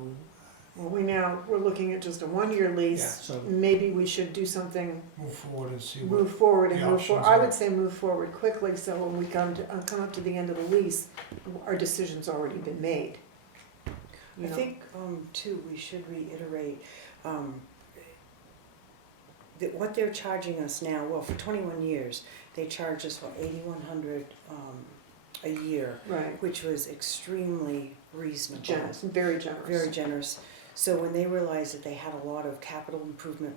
Well, we're looking at just a 1-year yeah, lease. so, Maybe we should do something, move forward and see what. move forward and the move forward. options I are. would say move forward quickly, so when we come up to the end of the lease, our decision's already been made. You I know? think, too, we should reiterate, that what they're charging us now, well, for 21 years, they charged us, what, 8,100 a year, Right, which was extremely reasonable. generous, very generous. Very generous. So when they realized that they had a lot of capital improvement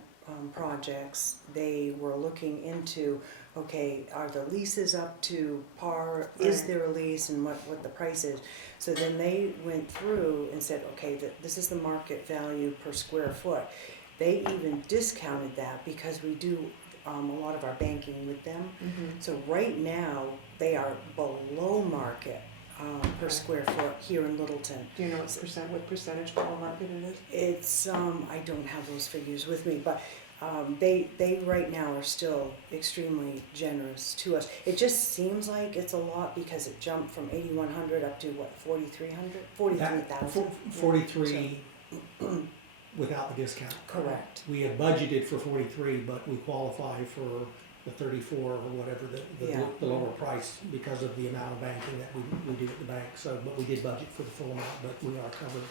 projects, they were looking into, okay, are the leases up to par? Is Right. there a lease, and what the price is? So then they went through and said, okay, this is the market value per square foot. They even discounted that because we do a lot of our banking with them. Mhm. So right now, they are below market per square foot here in Littleton. Do you know what percentage below market it is? It's, I don't have those figures with me, but they right now are still extremely generous to us. It just seems like it's a lot because it jumped from 8,100 up to what, 4,300? 43,000? 43 without the discount. Correct. We had budgeted for 43, but we qualify for the 34 or whatever, Yeah. the lower price because of the amount of banking that we do at the bank. So, but we did budget for the full amount, but we are covered.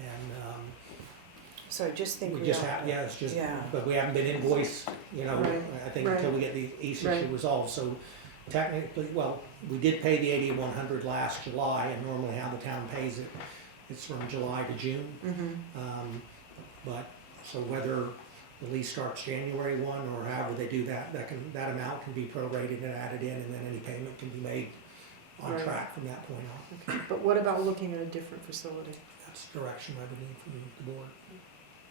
And So I just think we we just ought have, to- yeah, it's just, Yeah. but we haven't been invoiced, you know, Right, I think until we get the east issue Right. resolved. So technically, well, we did pay the 8,100 last July, and normally how the town pays it, it's from July to June. Mm-hmm. But, so whether the lease starts January 1 or however they do that, that amount can be prorated and added in, and then any payment can be made on Right. track from that point on. Okay, but what about looking at a different facility? That's the direction I believe from the board.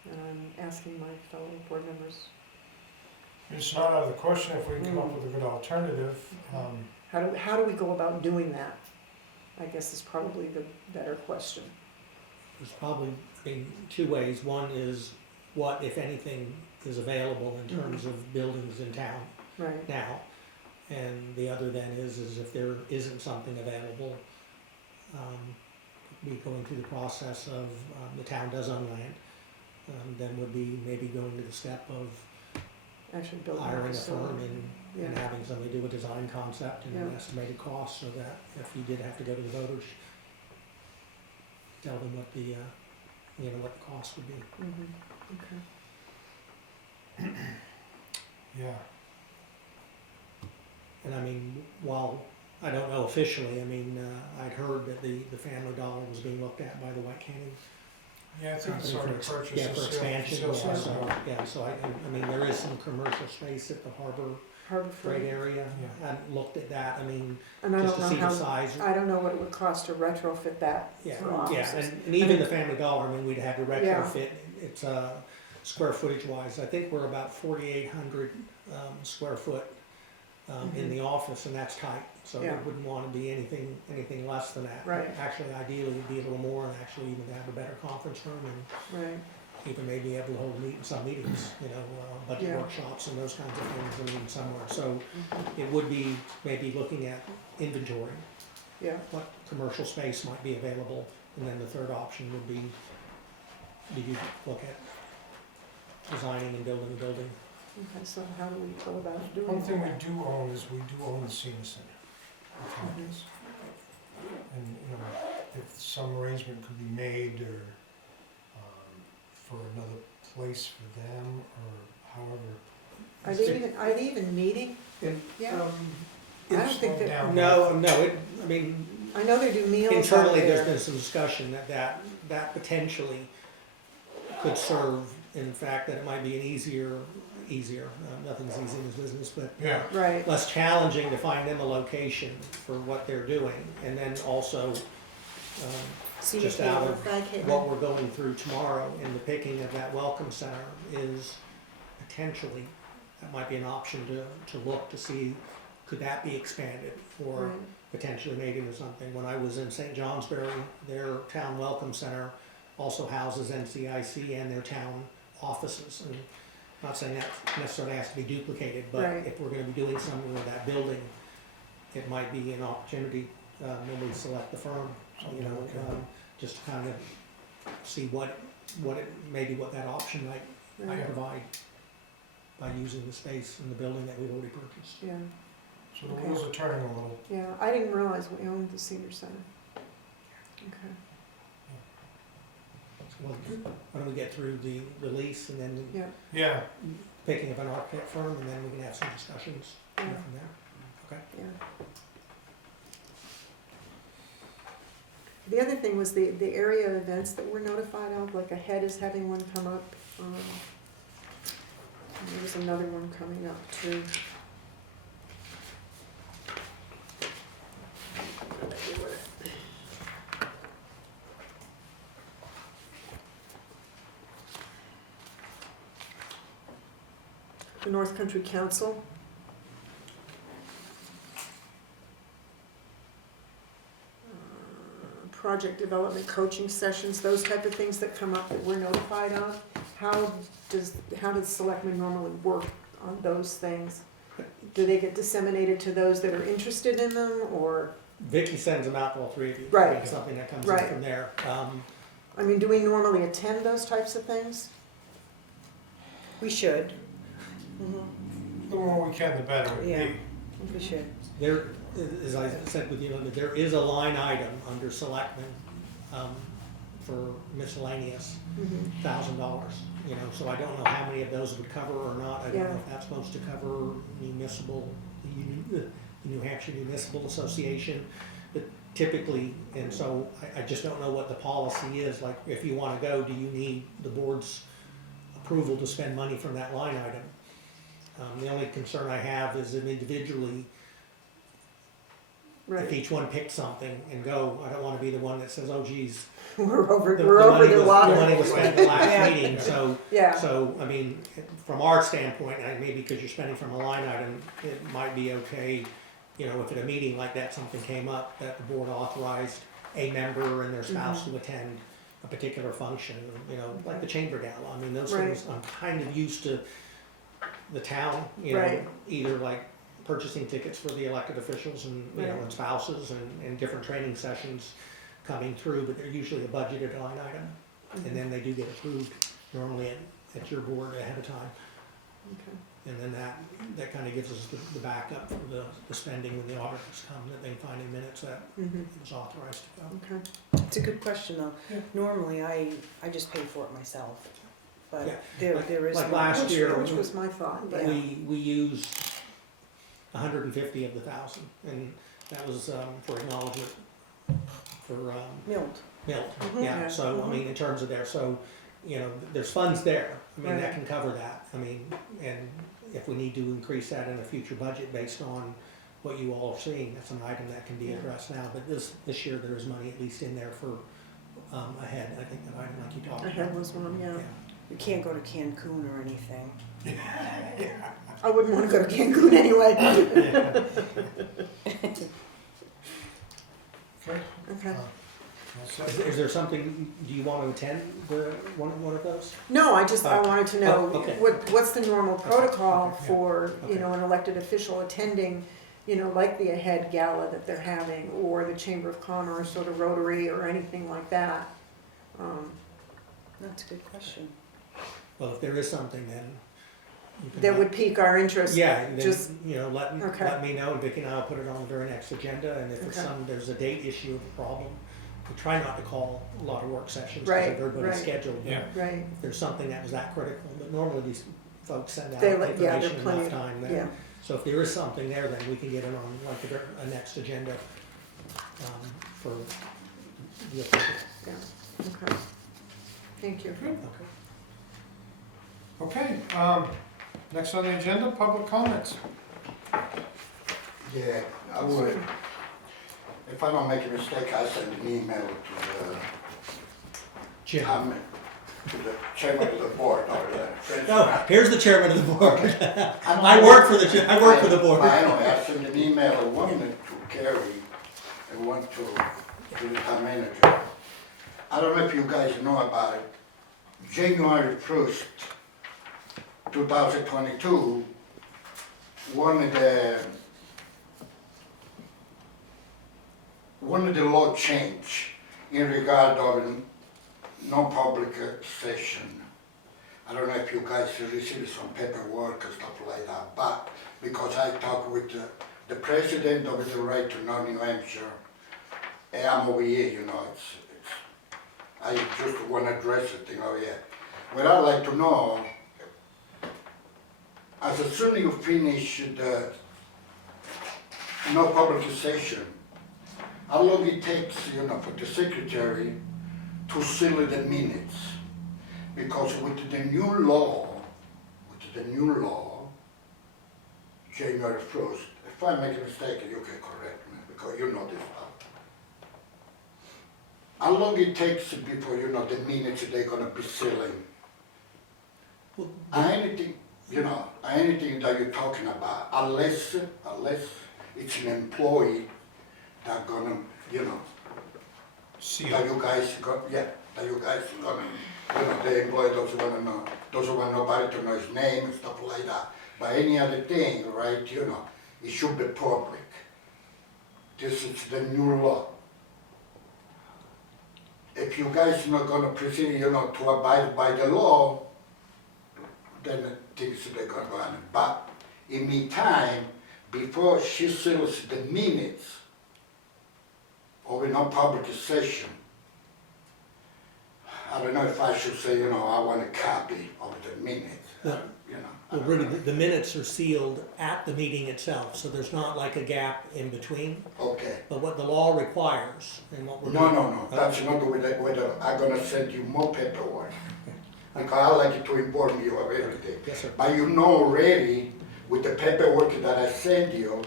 And I'm asking my fellow board members, It's not out of the question if we can come up with a good alternative. how do we go about doing that? I guess is probably the better question. There's probably, I mean, two ways. One is what, if anything, is available in terms of buildings in town Right, now. And the other then is if there isn't something available, we going through the process of, the town does own land, then would be maybe going to the step of actually building a hiring a facility. firm and Yeah, having somebody do a design concept and an Yeah. estimated cost, so that if you did have to go to the voters, tell them what the, you know, what the cost would be. okay. Yeah. And I mean, while I don't know officially, I mean, I'd heard that the Family Dollar was being looked at by the White County Yeah, I think it's company already for, purchased. yeah, for a expansion, sale- yeah, sale so, site. yeah, so I mean, there is some commercial space at the Harbor Harbor Freight Freight. area. Yeah. I hadn't looked at that, I mean, And I just don't to know see the how, size. I don't know what it would cost to retrofit that. Yeah, for yeah, offices. and even the Family Dollar, I mean, we'd have to Yeah. retrofit, it's, square footage wise, I think we're about 4,800, square foot, in the office, and that's tight, so we Yeah. wouldn't wanna be anything less than that. Right. Actually, ideally, it'd be a little more, and actually even have a better conference room, and Right, even maybe able to hold some meetings, you know, budget Yeah. workshops and those kinds of things, I mean, somewhere, so it would be maybe looking at inventory, yeah, what commercial space might be available, and then the third option would be, do you look at designing and building a building? okay, so how do we go about doing that? One thing we do own is we do own the senior center. the campus. And, you know, if some arrangement could be made or, for another place for them or however. Are they even meeting? And, Yeah. I don't Slow think that, down. No, I mean, I know they do meals out internally, there's there. been some discussion that potentially could serve in fact, that it might be an easier, nothing's easy in this business, but Yeah, Right, less challenging to find them a location for what they're doing. And then also, See just if they out look of like it. what we're going through tomorrow in the picking of that welcome center is potentially, that might be an option to look to see, could that be expanded or right, potentially made into something. When I was in St. Johnsbury, their town welcome center also houses NCIC and their town offices. And I'm not saying that necessarily has to be duplicated, but Right. if we're gonna be doing something with that building, it might be an opportunity, when we select the firm, you know, just to kind of see what that option might right, provide by using the space in the building that we've already purchased. yeah, so the wheels are turning a little. yeah. I didn't realize we owned the senior center. Okay, So why don't we get through the lease and then yeah, Yeah, picking up an architect firm, and then we can have some discussions yeah, from there. Okay? yeah. The other thing was the area events that we're notified of, like Ahead is having one come up. And there's another one coming up too. The North Country Council. Project development coaching sessions, those type of things that come up that we're notified of. How does selectmen normally work on those things? Do they get disseminated to those that are interested in them, or, Vicky sends them out to all three of you. Right. It's something that comes in Right. from there. I mean, do we normally attend those types of things? We should. Mhm. the more we can, the better it would Yeah. be. We should. There, as I said with you, there is a line item under selectmen, for miscellaneous, $1,000, you know, so I don't know how many of those would cover or not. I don't know if that's supposed to cover municipal, the New Hampshire Municipal Association, but typically, and so I just don't know what the policy is, like, if you wanna go, do you need the board's approval to spend money from that line item? The only concern I have is that individually, if Right, each one picked something and go, I don't wanna be the one that says, oh geez, we're over the the money was, water. the money was spent the Yeah. last meeting, so, Yeah, so, I mean, from our standpoint, and maybe because you're spending from a line item, it might be okay, you know, if at a meeting like that, something came up, that the board authorized a member and their spouse to attend a particular function, you know, like the chamber gala, I mean, those things, I'm kind of used to the town, you know, Right. either like purchasing tickets for the elected officials and, you know, Right. and spouses and different training sessions coming through, but they're usually a budgeted line item, and then they do get approved normally at your board ahead of time. okay, And then that kind of gives us the backup for the spending when the auditors come, that they find in minutes that mhm, it was authorized to go. okay, It's a good question though. Yeah. Normally, I just pay for it myself, but Yeah. there is. Like one. last year, which was my thought, but, Yeah. we used 150 of the 1,000, and that was for acknowledgement for Milled. Milt, Mhm. yeah, Yeah. so, I mean, in terms of there, so, you know, there's funds there, I mean, that Right. can cover that, I mean, and if we need to increase that in a future budget based on what you all are seeing, that's an item that can be Yeah. addressed now, but this year, there is money at least in there for, ahead, I think, that item like you talked about. Ahead was one, yeah. We can't go to Cancun or anything. I wouldn't wanna go to Cancun anyway. Okay. Okay. All set. Is there something, do you want to attend one of those? No, I wanted to know, Oh, okay. what's the normal protocol Okay, yeah. for, you Okay. know, an elected official attending, you know, like the Ahead Gala that they're having, or the Chamber of Commerce, or the Rotary, or anything like that? That's a good question. Well, if there is something, then you can That let- would pique our interest. Yeah, then, just- you know, let Okay. me know, and Vicki and I will put it on the very next agenda, and if Okay. there's a date issue of a problem, we try not to call a lot of work sessions, because Right, everybody's right. scheduled. But Yeah. Right, if there's something that was that critical, but normally these folks send out They let- yeah, information they're plenty enough of- time yeah, that, so if there is something there, then we can get it on like a next agenda, for the official. yeah, okay. Thank you. Okay. Okay, next on the agenda, public comments. Yeah, I would. If I don't make a mistake, I send an email to Jim. to the chairman of the board or the. No, here's the chairman of the board. I don't work for the board. I know, I sent an email, one to Kerry and one to the town manager. I don't know if you guys know about it. January 1st, 2022, one of the law change in regard of non-public session. I don't know if you guys received some paperwork and stuff like that, but because I talked with the president of the Right to Know New Hampshire, and I'm over here, you know, I just want to address it, you know, yeah. What I'd like to know, as soon as you finish the no public session, how long it takes, you know, for the secretary to seal the minutes? Because with the new law, January 1st, if I make a mistake, you can correct me, because you know this stuff. How long it takes before, you know, the minutes they're gonna be sealing? Anything, you know, anything that you're talking about, unless it's an employee that gonna, you know, that you guys got, yeah, that you guys gonna, you know, the employee doesn't want nobody to know his name and stuff like that. But any other thing, right, you know, it should be public. This is the new law. If you guys not gonna proceed, you know, to abide by the law, then things are gonna go on. But in the meantime, before she seals the minutes of a non-public session, I don't know if I should say, you know, I want a copy of the minutes, you know. Well, really, the minutes are sealed at the meeting itself, so there's not like a gap in between. Okay. But what the law requires and what we're. No, that's not with it, I'm gonna send you more paperwork. Because I like to inform you of everything. Yes, sir. But you know already, with the paperwork that I send you,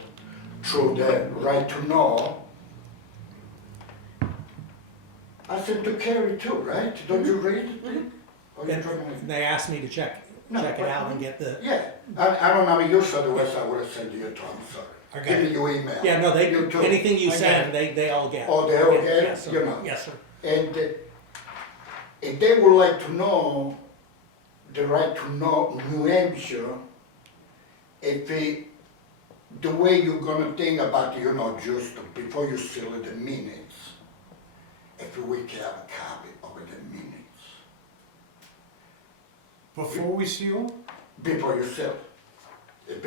through the right to know, I sent to Kerry too, right? Don't you read it? Or you try And they asked me to check it out and get the. Yeah, I don't know, yours otherwise I would have sent you to, I'm sorry. Okay. Give me your email. Yeah, no, You too. anything you I send, they all get. Oh, they all get, Yes, sir. you know. Yes, sir. And if they would like to know, the right to know New Hampshire, if the way you're gonna think about, you know, just before you seal the minutes, if we can have a copy of the minutes. Before we seal, Before you seal. It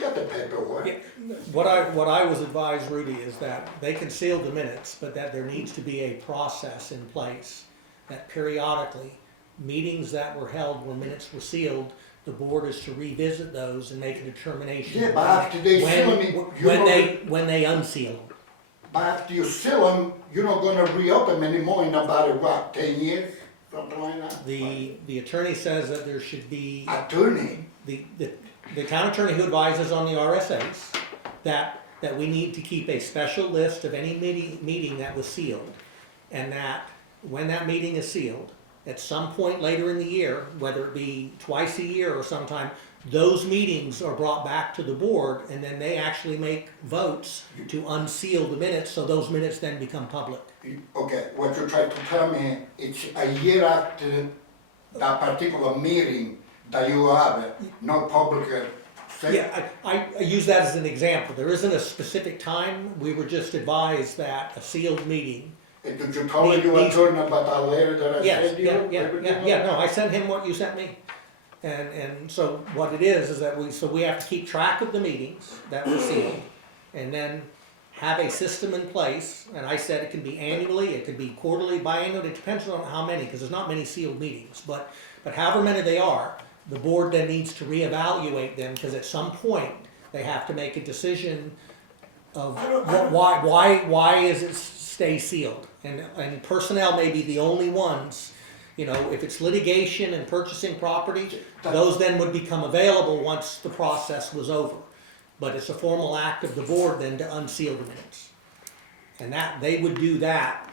got the paperwork. Yeah, What I was advised, Rudy, is that they can seal the minutes, but that there needs to be a process in place that periodically, meetings that were held where minutes were sealed, the board is to revisit those and make a determination. Yeah, but after they seal them, When they unseal them. But after you seal them, you're not gonna reopen them anymore in about, what, 10 years? Something like that? The attorney says that there should be, Attorney? the town attorney who advises on the RSAs, that we need to keep a special list of any meeting that was sealed. And that when that meeting is sealed, at some point later in the year, whether it be twice a year or sometime, those meetings are brought back to the board and then they actually make votes to unseal the minutes, so those minutes then become public. Okay, what you try to tell me, it's a year after that particular meeting that you have, no public Yeah, I use that as an example. There isn't a specific time. We were just advised that a sealed meeting. Did you tell me you were talking about that letter that I Yes, sent you? yeah, no, I sent him what you sent me. And so what it is that we have to keep track of the meetings that were sealed and then have a system in place. And I said it can be annually, it could be quarterly, biannually, it depends on how many, because there's not many sealed meetings. But however many they are, the board then needs to reevaluate them, because at some point, they have to make a decision of why is it stay sealed? And personnel may be the only ones You know, if it's litigation and purchasing property, those then would become available once the process was over. But it's a formal act of the board then to unseal the minutes. And that, they would do that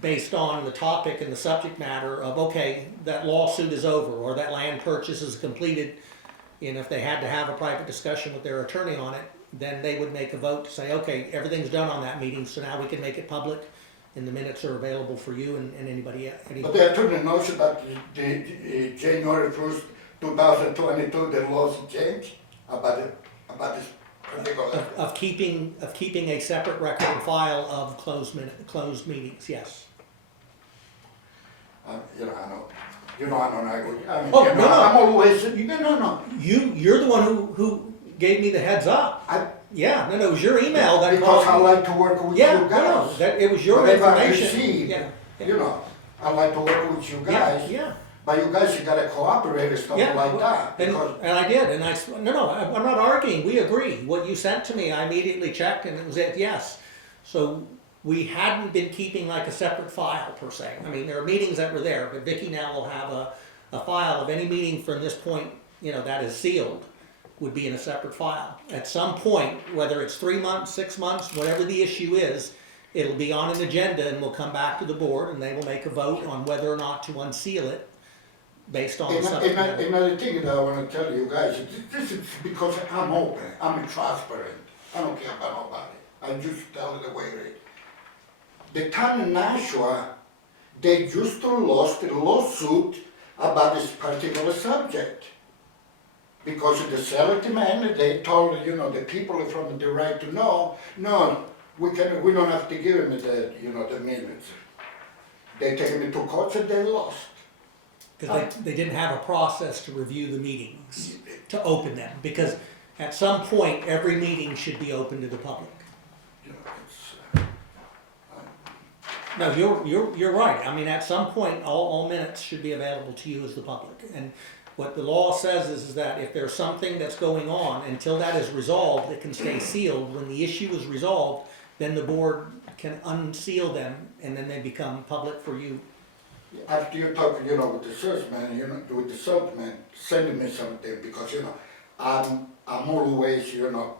based on the topic and the subject matter of, okay, that lawsuit is over, or that land purchase is completed. And if they had to have a private discussion with their attorney on it, then they would make a vote to say, okay, everything's done on that meeting, so now we can make it public, and the minutes are available for you and anybody else. But the attorney knows that the January 1st, 2022, the laws changed about this particular. Of keeping a separate record and file of closed meetings, yes. You know, I know. You know, I don't agree. I mean, Oh, you know, no, no. I'm always, no. You're the one who gave me the heads up. Yeah, no, it was your email that Because I caused. like to work with Yeah, you guys. that it was your Whatever I information. receive, Yeah, you know, I like to work with you guys. yeah. But you guys, you gotta cooperate and stuff Yeah, like that. And, Because and I did, and I'm not arguing, we agree. What you sent to me, I immediately checked and it was yes. So we hadn't been keeping like a separate file per se. I mean, there are meetings that were there, but Vicky now will have a file of any meeting from this point, you know, that is sealed, would be in a separate file. At some point, whether it's 3 months, 6 months, whatever the issue is, it'll be on an agenda and we'll come back to the board and they will make a vote on whether or not to unseal it based on the subject matter. another thing that I wanna tell you guys, this is because I'm open, I'm transparent. I don't care about nobody. I just tell it the way it is. The town of Nashua, they just lost a lawsuit about this particular subject. Because of the selectmen, they told, you know, the people from the right to know, no, we don't have to give them the minutes. They take them to court and they lost. Because they didn't have a process to review the meetings, to open them, because at some point, every meeting should be open to the public. You know, No, you're right. I mean, at some point, all minutes should be available to you as the public. And what the law says is that if there's something that's going on, until that is resolved, it can stay sealed. When the issue is resolved, then the board can unseal them, and then they become public for you. after you talk, you know, with the salesman, you know, with the salesman, send me something, because, you know, I'm always, you know,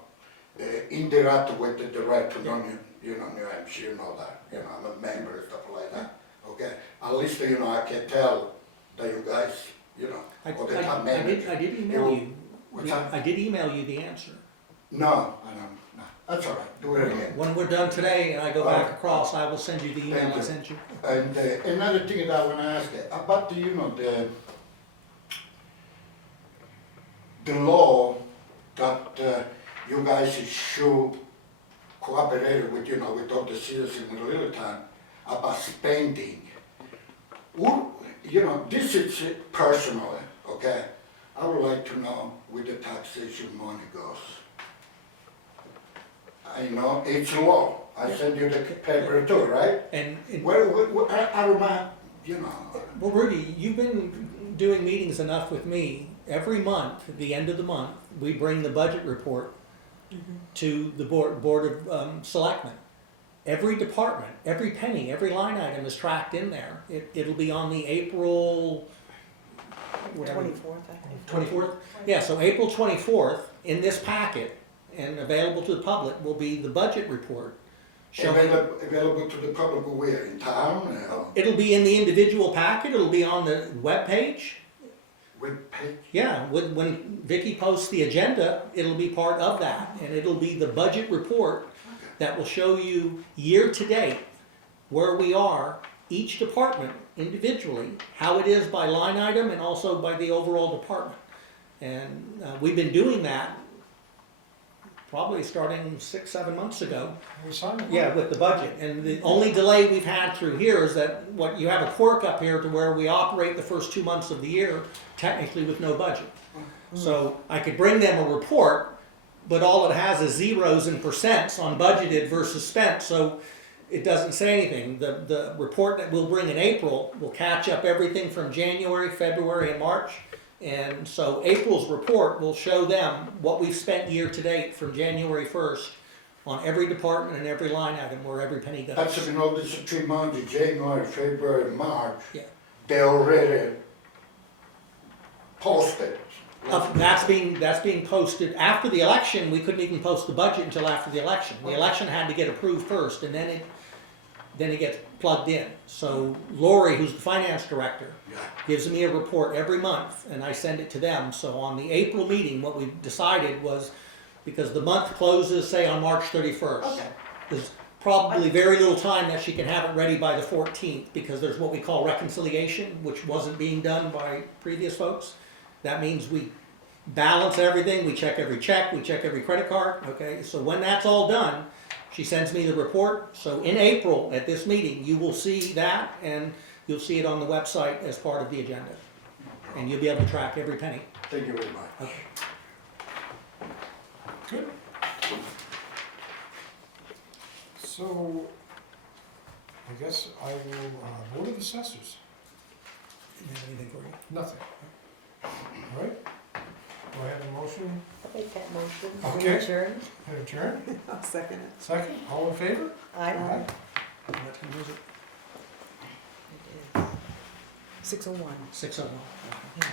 interact with the director, you know, New Hampshire, you know that, you know, I'm a member and stuff like that, okay? At least, you know, I can tell that you guys, you know, or the town manager. I did email you. What's that? I did email you the answer. No, I don't, no, that's all right, do it again. When we're done today and I go back across, I will send you the email Thank I you. sent you. And another thing that I wanna ask, about the, you know, the law that you guys should cooperate with, you know, with all the citizens in Littleton about spending. You know, this is personal, okay? I would like to know where the taxation money goes. I know, it's law, I send you the paper too, right? And Well, I don't mind, you know. well, Rudy, you've been doing meetings enough with me. Every month, at the end of the month, we bring the budget report to the board of selectmen. Every department, every penny, every line item is tracked in there. It'll be on the April, whatever. 24th, I think. 24th? Yeah, so April 24th, in this packet, and available to the public, will be the budget report. Showing, Available to the public where, in town, it'll be in the individual packet, it'll be on the webpage. with page? Yeah, when Vicky posts the agenda, it'll be part of that, and it'll be the budget report that will show you year to date where we are, each department individually, how it is by line item and also by the overall department. And we've been doing that probably starting 6-7 months ago. We signed it. Yeah, with the budget. And the only delay we've had through here is that what you have a quirk up here to where we operate the first 2 months of the year technically with no budget. So I could bring them a report, but all it has is zeros and percents on budgeted versus spent, so it doesn't say anything. The report that we'll bring in April will catch up everything from January, February, and March. And so April's report will show them what we've spent year to date from January 1st on every department and every line item where every penny goes. That's in all these 3 months, January, February, March. Yeah. they already posted. That's being posted, after the election, we couldn't even post the budget until after the election. The election had to get approved first, and then it gets plugged in. So Lori, who's the finance director, Yeah. gives me a report every month, and I send it to them. So on the April meeting, what we decided was, because the month closes, say, on March 31st. Okay. There's probably very little time that she can have it ready by the 14th, because there's what we call reconciliation, which wasn't being done by previous folks. That means we balance everything, we check every check, we check every credit card, okay? So when that's all done, she sends me the report. So in April, at this meeting, you will see that, and you'll see it on the website as part of the agenda. And you'll be able to track every penny. Thank you very much. Okay. Good. So, I guess I will, Board of Assessors, Do you have anything for you? nothing. All right? Do I have a motion? I'll make that motion. Okay. Adjourn. Adjourn? I'll second it. Second, all in favor? Aye. What time is it? It is 6:01. 6:01. Yeah.